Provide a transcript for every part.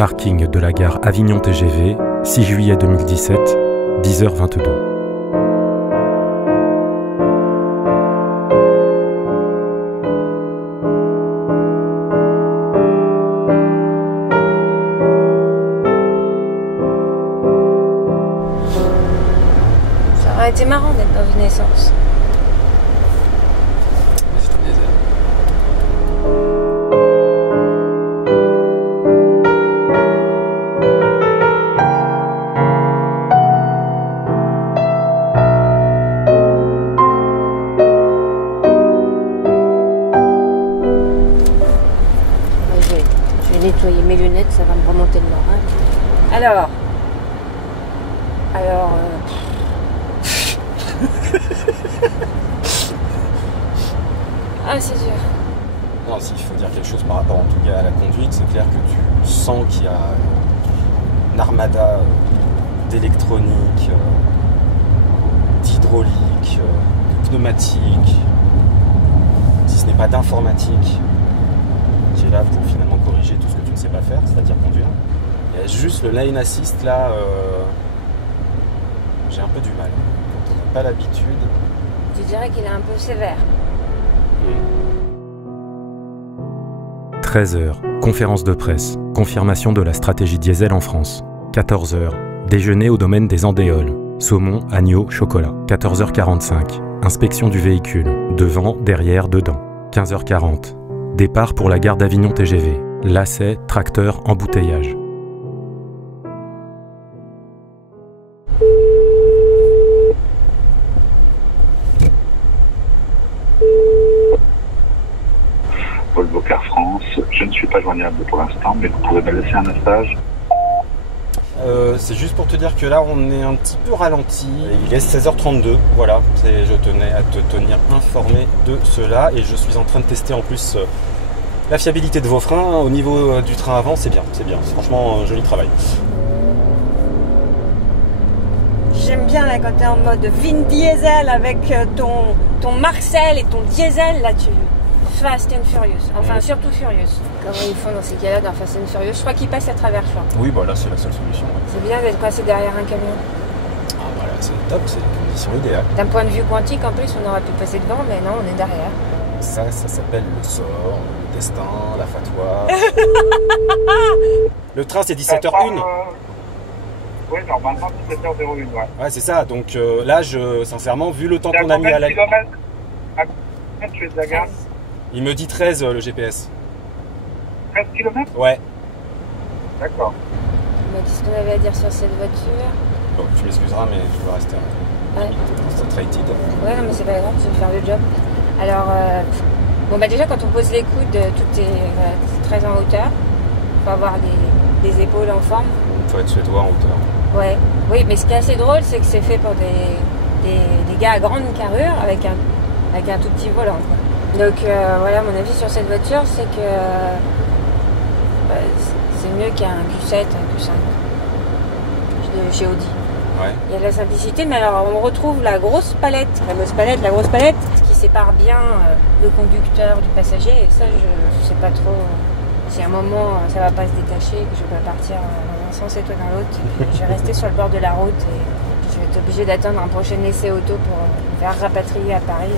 Parking de la gare Avignon TGV, 6 juillet 2017, 10h22. Ça aurait été marrant d'être dans une essence. C'est un diesel. Je vais nettoyer mes lunettes, ça va me remonter le moral. Alors, ah, c'est dur. Non, s'il faut dire quelque chose par rapport en tout cas à la conduite, c'est clair que tu sens qu'il y a une armada d'électronique, d'hydraulique, de pneumatique, si ce n'est pas d'informatique, qui est là pour finalement corriger tout ce que tu ne sais pas faire, c'est-à-dire conduire. Il y a juste le lane assist là, j'ai un peu du mal. Quand on n'a pas l'habitude. Je dirais qu'il est un peu sévère. 13h, conférence de presse, confirmation de la stratégie diesel en France. 14h, déjeuner au domaine des andéoles, saumon, agneau, chocolat. 14h45, inspection du véhicule, devant, derrière, dedans. 15h40, départ pour la gare d'Avignon TGV, lacet, tracteur, embouteillage. Paul Bocard France, je ne suis pas joignable pour l'instant, mais vous pouvez me laisser un message. C'est juste pour te dire que là on est un petit peu ralenti. Il est 16h32, voilà, je tenais à te tenir informé de cela et je suis en train de tester en plus la fiabilité de vos freins au niveau du train avant, c'est bien, franchement joli travail. J'aime bien là quand t'es en mode Vin Diesel avec ton Marcel et ton diesel là, tu Fast and Furious, enfin surtout Furious. Comment ils font dans ces cas-là dans Fast and Furious? Je crois qu'ils passent à travers, je crois. Oui, bah là c'est la seule solution. Ouais. C'est bien d'être passé derrière un camion. Ah voilà, c'est top, c'est une condition idéale. D'un point de vue quantique, en plus, on aurait pu passer devant, mais non, on est derrière. Ça s'appelle le sort, le destin, la fatwa. Le train c'est 17h01. Oui, normalement 17h01, ouais. Ouais, c'est ça, donc là, sincèrement, vu le temps qu'on a mis à la... À combien tu es de la gare? Il me dit 13 le GPS. 13 km? Ouais. D'accord. On m'a dit ce qu'on avait à dire sur cette voiture. Bon, tu m'excuseras, mais je dois rester concentrated. Ouais, non, mais c'est pas grave, je vais faire le job. Alors, bon, bah déjà, quand on pose les coudes, tout est très en hauteur. Il faut avoir des épaules en forme. Il faut être suédois en hauteur. Ouais. Oui, mais ce qui est assez drôle, c'est que c'est fait pour des gars à grande carrure avec un tout petit volant, quoi. Donc voilà, mon avis sur cette voiture, c'est que c'est mieux qu'un Q7, un Q5 de chez Audi. Ouais. Il y a de la simplicité, mais alors on retrouve la grosse palette, ce qui sépare bien le conducteur du passager. Et ça, je sais pas trop si à un moment ça va pas se détacher, que je vais pas partir dans un sens et toi dans l'autre. Je vais rester sur le bord de la route et je vais être obligée d'attendre un prochain essai auto pour me faire rapatrier à Paris.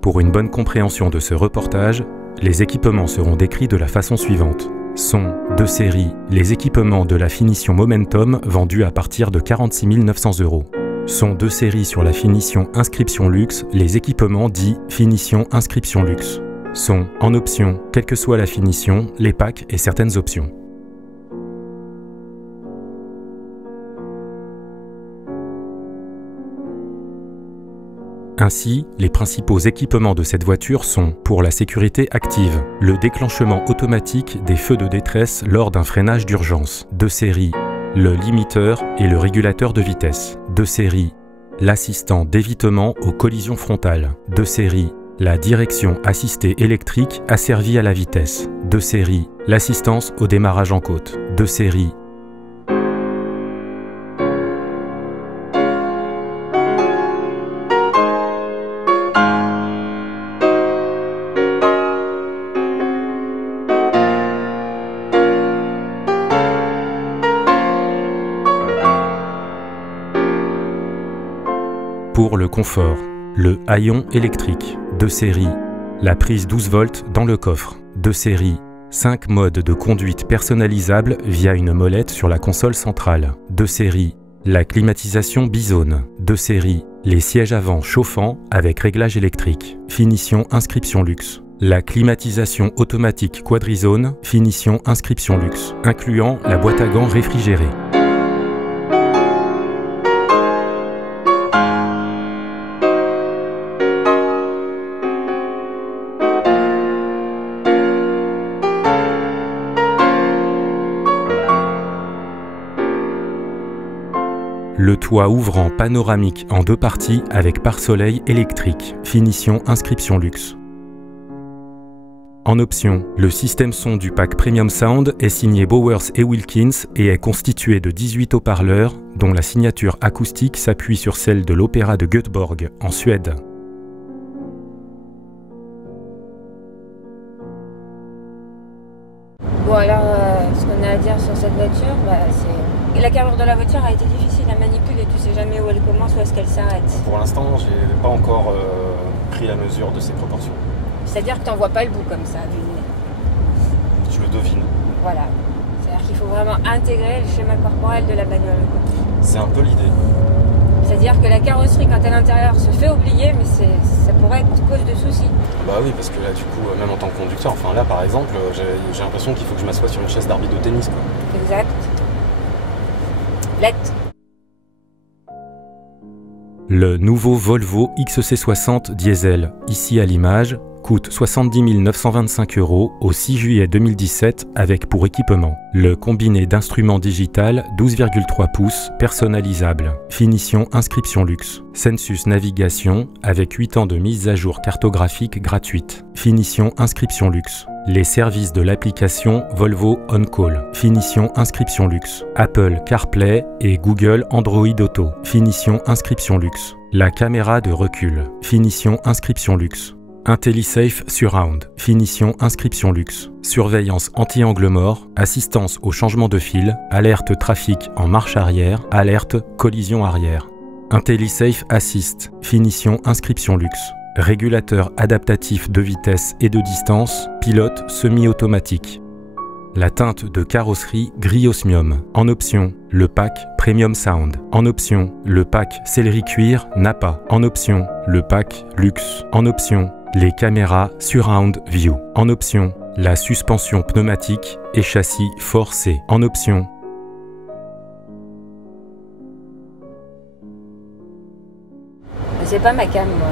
Pour une bonne compréhension de ce reportage, les équipements seront décrits de la façon suivante. Sont, de série, les équipements de la finition Momentum vendus à partir de 46 900 €. Sont de série sur la finition Inscription Luxe les équipements dits finition Inscription Luxe. Sont, en option, quelle que soit la finition, les packs et certaines options. Ainsi, les principaux équipements de cette voiture sont, pour la sécurité active, le déclenchement automatique des feux de détresse lors d'un freinage d'urgence, de série, le limiteur et le régulateur de vitesse, de série, l'assistant d'évitement aux collisions frontales, de série, la direction assistée électrique asservie à la vitesse. De série, l'assistance au démarrage en côte. De série, pour le confort, le haillon électrique. De série, la prise 12 volts dans le coffre. De série, 5 modes de conduite personnalisables via une molette sur la console centrale. De série, la climatisation bizone. De série, les sièges avant chauffants avec réglage électrique. Finition inscription luxe. La climatisation automatique quadrizone, finition inscription luxe, incluant la boîte à gants réfrigérée. Le toit ouvrant panoramique en 2 parties avec pare-soleil électrique. Finition inscription luxe. En option, le système son du pack Premium Sound est signé Bowers & Wilkins et est constitué de 18 haut-parleurs dont la signature acoustique s'appuie sur celle de l'Opéra de Göteborg en Suède. Bon alors, ce qu'on a à dire sur cette voiture, c'est... La carrure de la voiture a été difficile à manipuler, tu sais jamais où elle commence, où est-ce qu'elle s'arrête. Pour l'instant, j'ai pas encore pris la mesure de ses proportions. C'est-à-dire que tu n'en vois pas le bout comme ça du nez. Je le devine. Voilà. C'est-à-dire qu'il faut vraiment intégrer le schéma corporel de la bagnole. C'est un peu l'idée. C'est-à-dire que la carrosserie, quand elle est à l'intérieur, se fait oublier, mais ça pourrait être cause de soucis. Bah oui, parce que là, du coup, même en tant que conducteur, enfin là, par exemple, j'ai l'impression qu'il faut que je m'assoie sur une chaise d'arbitre de tennis, quoi. Exact. Le nouveau Volvo XC60 diesel, ici à l'image, coûte 70 925 € au 6 juillet 2017 avec pour équipement le combiné d'instruments digital 12,3 pouces personnalisable, finition inscription luxe, Sensus navigation avec 8 ans de mise à jour cartographique gratuite, finition inscription luxe, les services de l'application Volvo On Call, finition inscription luxe, Apple CarPlay et Google Android Auto, finition inscription luxe, la caméra de recul, finition inscription luxe, IntelliSafe Surround, finition inscription luxe, surveillance anti-angle mort, assistance au changement de fil, alerte trafic en marche arrière, alerte collision arrière. IntelliSafe Assist, finition inscription luxe, régulateur adaptatif de vitesse et de distance, pilote semi-automatique. La teinte de carrosserie gris osmium. En option, le pack Premium Sound. En option, le pack céleri cuir Napa. En option, le pack luxe. En option, les caméras Surround View. En option, la suspension pneumatique et châssis forcé. En option, c'est pas ma cam, moi.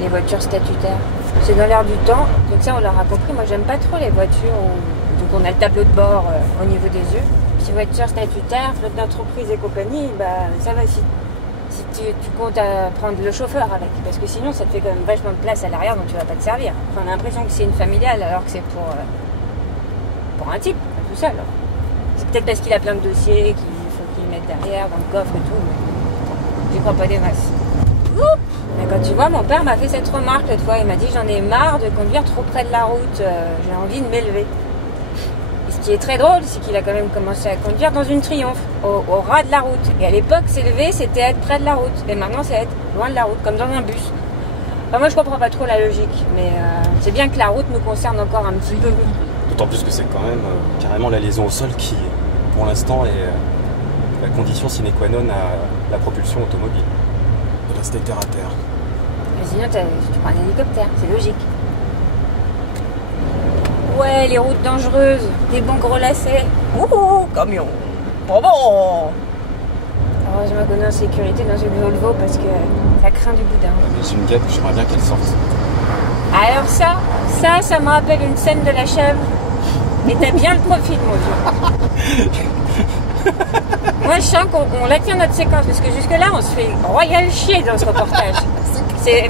Les voitures statutaires. C'est dans l'air du temps, donc ça on l'aura compris. Moi j'aime pas trop les voitures où donc on a le tableau de bord au niveau des yeux. Ces voitures statutaires, flotte d'entreprise et compagnie, bah ça va si tu comptes à prendre le chauffeur avec, parce que sinon ça te fait quand même vachement de place à l'arrière dont tu vas pas te servir. Enfin, on a l'impression que c'est une familiale alors que c'est pour un type, tout seul. C'est peut-être parce qu'il a plein de dossiers qu'il faut qu'il mette derrière, dans le coffre et tout, mais j'y crois pas des masses. Mais quand tu vois, mon père m'a fait cette remarque l'autre fois, il m'a dit j'en ai marre de conduire trop près de la route, j'ai envie de m'élever. Et ce qui est très drôle, c'est qu'il a quand même commencé à conduire dans une Triumph, au ras de la route. Et à l'époque, s'élever, c'était être près de la route. Et maintenant, c'est être loin de la route, comme dans un bus. Enfin, moi, je comprends pas trop la logique, mais c'est bien que la route nous concerne encore un petit peu. D'autant plus que c'est quand même carrément la liaison au sol qui, pour l'instant, est la condition sine qua non à la propulsion automobile. De rester terre à terre. Mais sinon, tu prends un hélicoptère, c'est logique. Ouais, les routes dangereuses, des bons gros lacets. Ouh, camion. Bon. Heureusement qu'on est en sécurité dans une Volvo parce que ça craint du boudin. J'ai une guêpe, j'aimerais bien qu'elle sorte. Alors ça me rappelle une scène de La Chèvre. Mais t'as bien le profil, mon vieux. Moi, je sens qu'on la tient notre séquence parce que jusque-là, on se fait royal chier dans ce reportage.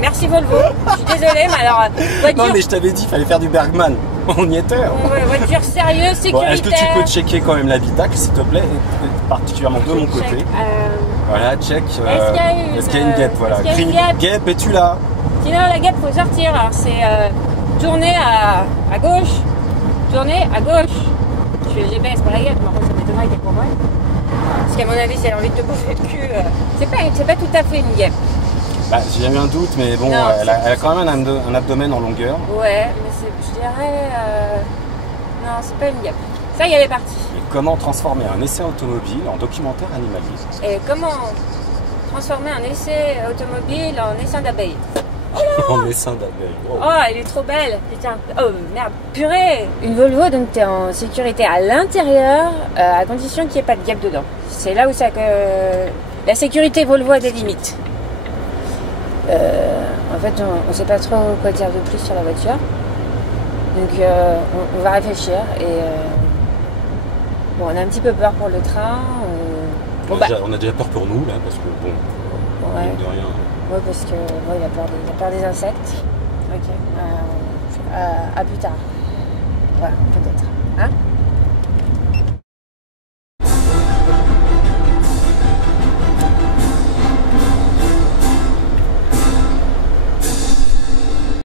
Merci Volvo. Je suis désolée, mais alors voiture. Non mais je t'avais dit, il fallait faire du Bergman. On y était. Ouais, voiture sérieuse, sécuritaire. Bon, est-ce que tu peux checker quand même l'habitacle, s'il te plaît, et particulièrement de mon côté. Voilà, check. Est-ce qu'il y a une guêpe, voilà. Guêpe, es-tu là? Sinon la guêpe faut sortir. Alors c'est tourner à gauche, tourner à gauche. Je suis le GPS pour la guêpe, mais en fait ça m'étonnerait qu'elle pour moi. Parce qu'à mon avis, si elle a envie de te bouffer le cul, c'est pas tout à fait une guêpe. Bah, j'ai eu un doute, mais bon, elle a quand même un abdomen en longueur. Ouais, mais je dirais... Non, c'est pas une guêpe. Ça y est, elle est partie. Et comment transformer un essai automobile en documentaire animalier? Et comment transformer un essai automobile en essaim d'abeilles? En essaim d'abeilles. Oh, elle est trop belle. Putain. Oh, merde. Purée. Une Volvo, donc t'es en sécurité à l'intérieur, à condition qu'il n'y ait pas de guêpe dedans. C'est là où ça que... La sécurité Volvo a des limites. En fait, on ne sait pas trop quoi dire de plus sur la voiture. Donc, on va réfléchir. Et bon, on a un petit peu peur pour le train. On a déjà peur pour nous, là, parce que bon, ouais. De rien. Ouais, parce que il a peur des insectes. Ok. À plus tard. Voilà, peut-être. Hein?